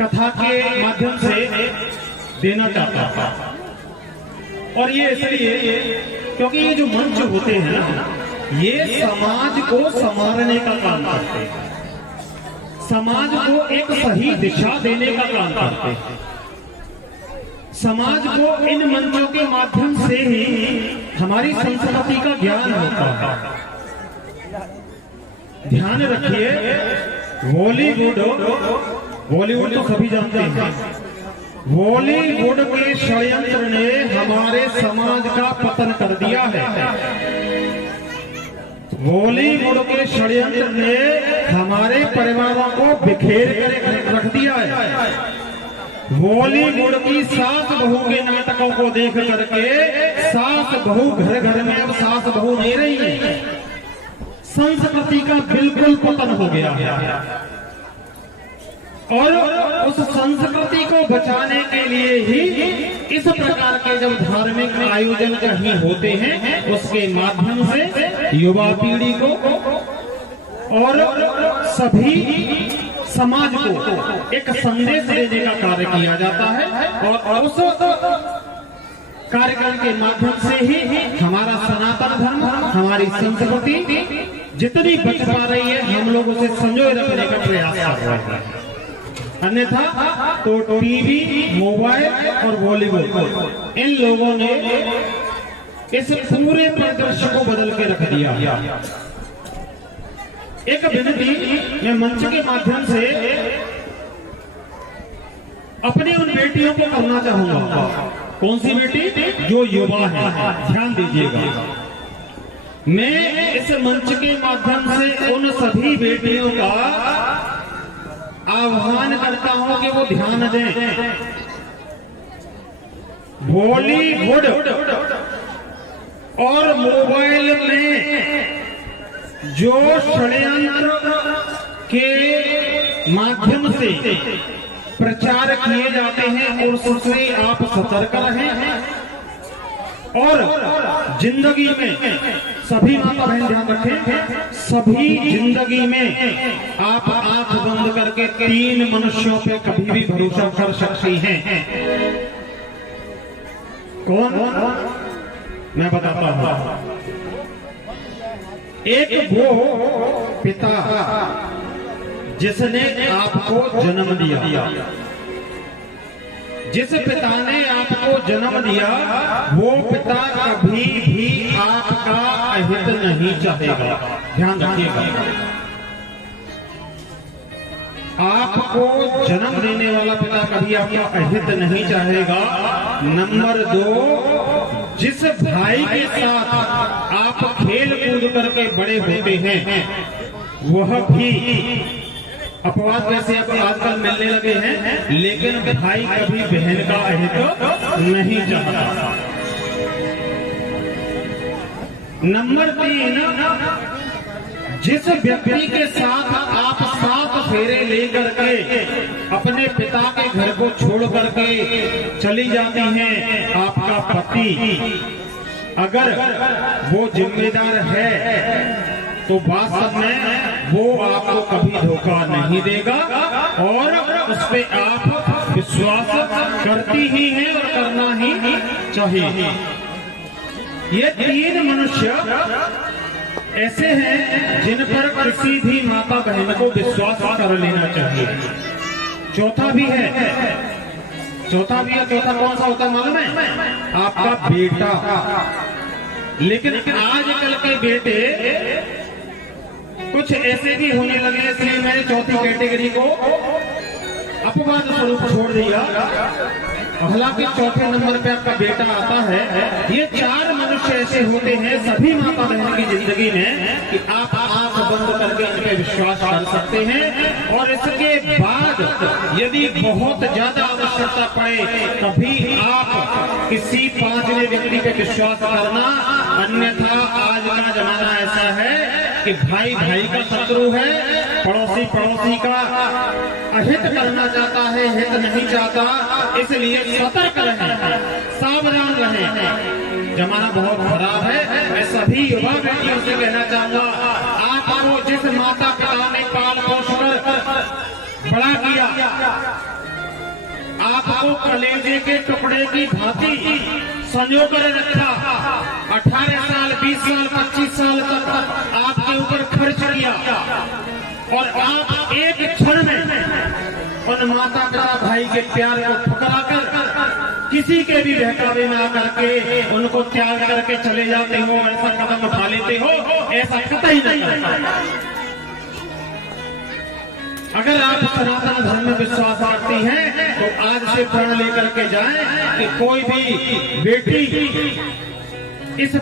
कथा के माध्यम से देना चाहता था। और ये इसलिए क्योंकि ये जो मंच होते हैं ना, ये समाज को संवारने का काम करते हैं, समाज को एक सही दिशा देने का काम करते हैं। समाज को इन मंचों के माध्यम से ही हमारी संस्कृति का ज्ञान होता है। ध्यान रखिए, बॉलीवुड तो सभी जानते हैं, बॉलीवुड के षड्यंत्र ने हमारे समाज का पतन कर दिया है। बॉलीवुड के षड्यंत्र ने हमारे परिवारों को बिखेर कर रख दिया है। बॉलीवुड की सास बहू के नाटकों को देख करके सास बहू घर घर में अब सास बहू नहीं रही है। संस्कृति का बिल्कुल पतन हो गया है। और उस संस्कृति को बचाने के लिए ही इस प्रकार के जब धार्मिक आयोजन कहीं होते हैं, उसके माध्यम से युवा पीढ़ी को और सभी समाज को एक संदेश देने का कार्य किया जाता है। और उस कार्यक्रम के माध्यम से ही हमारा सनातन धर्म, हमारी संस्कृति जितनी बच पा रही है, हम लोग उसे संजोए रखने का प्रयास कर रहे हैं। अन्यथा तो टीवी, मोबाइल और बॉलीवुड, इन लोगों ने इस पूरे परिदृश्य को बदल के रख दिया। एक विनती मैं मंच के माध्यम से अपनी उन बेटियों को करना चाहूंगा। कौन सी बेटी? जो युवा है, ध्यान दीजिएगा। मैं इस मंच के माध्यम से उन सभी बेटियों का आह्वान करता हूं कि वो ध्यान दें। बॉलीवुड और मोबाइल में जो षड्यंत्र के माध्यम से प्रचार किए जाते हैं, उससे आप सतर्क रहें। और जिंदगी में सभी माता बहन ध्यान रखें, सभी जिंदगी में आप आंख बंद करके 3 मनुष्यों पे कभी भी भरोसा कर सकती हैं। कौन? मैं बताता हूं। एक वो पिता जिसने आपको जन्म दिया, जिस पिता ने आपको जन्म दिया, वो पिता कभी भी आपका अहित नहीं चाहेगा। ध्यान रखिएगा, आपको जन्म देने वाला पिता कभी आपका अहित नहीं चाहेगा। नंबर 2, जिस भाई के साथ आप खेल कूद करके बड़े होते हैं, वह भी अपवाद वैसे अब आजकल मिलने लगे हैं, लेकिन भाई कभी बहन का अहित नहीं चाहता। नंबर 3, जिस व्यक्ति के साथ आप 7 फेरे लेकर के अपने पिता के घर को छोड़ करके चली जाती हैं, आपका पति, अगर वो जिम्मेदार है तो वास्तव में वो आपको कभी धोखा नहीं देगा और उस पे आप विश्वास करती ही हैं और करना ही चाहिए। ये 3 मनुष्य ऐसे हैं जिन पर किसी भी माता बहन को विश्वास कर लेना चाहिए। चौथा भी है। चौथा कौन सा होता है मालूम है? आपका बेटा। लेकिन आजकल के बेटे कुछ ऐसे भी होने लगे, इसलिए मैंने चौथी कैटेगरी को अपवाद स्वरूप छोड़ दिया। हालांकि चौथे नंबर पे आपका बेटा आता है। ये 4 मनुष्य ऐसे होते हैं सभी माता बहन की जिंदगी में कि आप आंख बंद करके इन पे विश्वास कर सकते हैं। और इसके बाद यदि बहुत ज्यादा आवश्यकता पड़े तभी आप किसी 5वें व्यक्ति पे विश्वास करना। अन्यथा आज का जमाना ऐसा है कि भाई भाई का शत्रु है, पड़ोसी पड़ोसी का अहित करना चाहता है, हित नहीं चाहता। इसलिए सतर्क रहें, सावधान रहें। जमाना बहुत खराब है। मैं सभी युवा बेटियों से कहना चाहूंगा, आपको जिस माता पिता ने पाल पोष कर बड़ा किया, आपको कलेजे के टुकड़े की भांति संजो कर रखा, 18 साल 20 साल 25 साल तक आपके ऊपर खर्च किया, और आप एक क्षण में उन माता पिता भाई के प्यार को ठुकरा कर किसी के भी बहकावे में आकर के उनको त्याग करके चले जाते हो, ऐसा कदम उठा लेते हो, ऐसा कतई नहीं करता। अगर आप सनातन धर्म में विश्वास रखती हैं तो आज से प्रण लेकर के जाएं कि कोई भी बेटी इस